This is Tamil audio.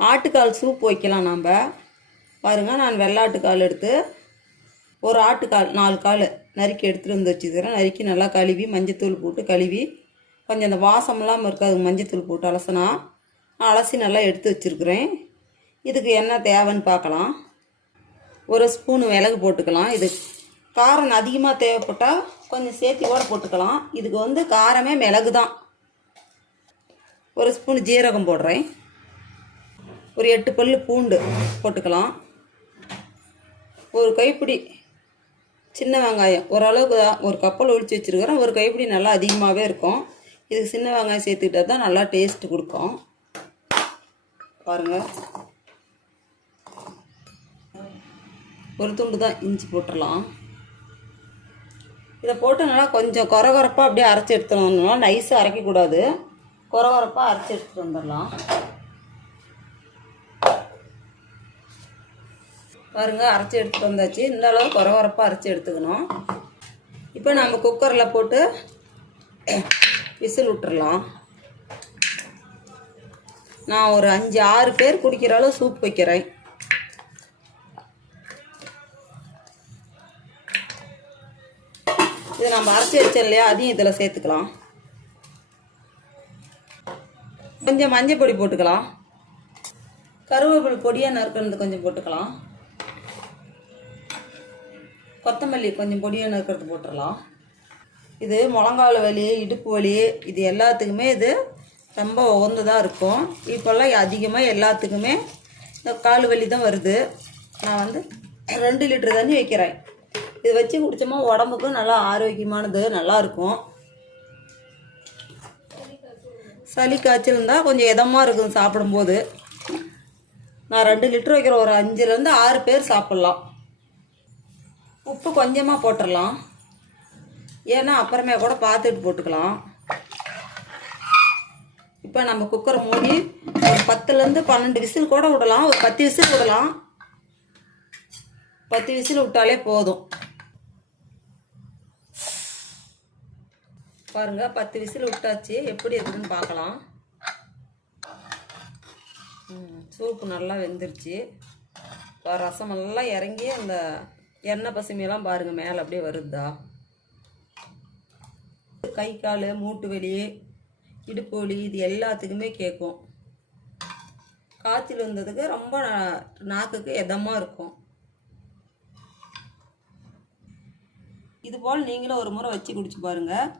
ஆட்டுக்கால் சூப் வைக்கலாம் நாம். பாருங்கள் நான் வெள்ளாட்டுக்கால் எடுத்து ஒரு ஆட்டுக்கால் நாலு கால் நறுக்கி எடுத்துகிட்டு வந்து வச்சுக்கிறேன். நறுக்கி நல்லா கழுவி மஞ்சத்தூள் போட்டு கழுவி கொஞ்சம் அந்த வாசம் இல்லாமல் இருக்காது மஞ்சத்தூள் போட்டு அலசினா. அலசி நல்லா எடுத்து வச்சுருக்குறேன். இதுக்கு என்ன தேவைன்னு பார்க்கலாம். ஒரு ஸ்பூனு மிளகு போட்டுக்கலாம். இது காரம் அதிகமாக தேவைப்பட்டால் கொஞ்சம் சேர்த்தி கூட போட்டுக்கலாம். இதுக்கு வந்து காரமே மிளகு தான் ஒரு ஸ்பூன் ஜீரகம் போடுறேன். ஒரு எட்டு பல் பூண்டு போட்டுக்கலாம். ஒரு கைப்பிடி சின்ன வெங்காயம். ஓரளவுக்கு தான் ஒரு கப்பல் ஒழிச்சு வச்சுருக்கிறோம். ஒரு கைப்பிடி நல்லா அதிகமாகவே இருக்கும். இதுக்கு சின்ன வெங்காயம் சேர்த்துக்கிட்டா தான் நல்லா டேஸ்ட்டு கொடுக்கும். பாருங்கள் ஒரு துண்டு தான் இஞ்சி போட்டுடலாம். இதை போட்டு நல்லா கொஞ்சம் கொரகொரப்பாக அப்படியே அரைச்சி எடுத்துடணும்னா நைஸாக அரைக்கக்கூடாது. கொரகொரப்பாக அரைச்சி எடுத்துகிட்டு வந்துடலாம். பாருங்க அரைச்சி எடுத்துகிட்டு வந்தாச்சு. இந்த அளவு கொரகொரப்பாக அரைச்சி எடுத்துக்கணும். இப்போ நம்ம குக்கரில் போட்டு விசில் விட்டுறலாம். நான் ஒரு அஞ்சு ஆறு பேர் குடிக்கிற அளவு சூப் வைக்கிறேன். இது நம்ம அரைச்சி வச்சோம் இல்லையா? அதையும் இதில் சேர்த்துக்கலாம். கொஞ்சம் மஞ்சள் பொடி போட்டுக்கலாம். கருவேப்பிலை பொடியாக நறுக்கிறது கொஞ்சம் போட்டுக்கலாம். கொத்தமல்லி கொஞ்சம் பொடியாக நறுக்கிறது போட்டுடலாம் இது முழங்கால் வலி இடுப்பு வலி இது எல்லாத்துக்குமே இது ரொம்ப உகந்ததாக இருக்கும். இப்போல்லாம் அதிகமாக எல்லாத்துக்குமே இந்த கால் வலி தான் வருது. நான் வந்து ரெண்டு லிட்டர் தண்ணி வைக்கிறேன். இது வச்சு குடித்தோமா உடம்புக்கும் நல்லா ஆரோக்கியமானது நல்லா இருக்கும். சளி காய்ச்சல் இருந்தால் கொஞ்சம் இதமாக இருக்கும் சாப்பிடும்போது. நான் ரெண்டு லிட்டர் வைக்கிற ஒரு அஞ்சுலேருந்து ஆறு பேர் சாப்பிட்லாம். உப்பு கொஞ்சமாக போட்டுடலாம் ஏன்னா அப்புறமே கூட பார்த்துட்டு போட்டுக்கலாம். இப்போ நம்ம குக்கரை மூடி ஒரு பத்துலேருந்து பன்னெண்டு விசில் கூட விடலாம். ஒரு பத்து விசில் விடலாம். பத்து விசில் விட்டாலே போதும். பாருங்கள் பத்து விசில் விட்டாச்சு. எப்படி இருக்குதுன்னு பார்க்கலாம். சூப்பு நல்லா வெந்துருச்சு. ரசமெல்லாம் இறங்கி அந்த எண்ணெய் பசுமையெல்லாம் பாருங்கள் மேலே அப்படியே வருதா? கை கால் மூட்டு வலி இடுப்பு வலி இது எல்லாத்துக்குமே கேட்கும் காய்ச்சல் வந்ததுக்கு ரொம்ப நாக்குக்கு எதமாக இருக்கும். இது போல் நீங்களும் ஒரு முறை வச்சு குடிச்சு பாருங்கள்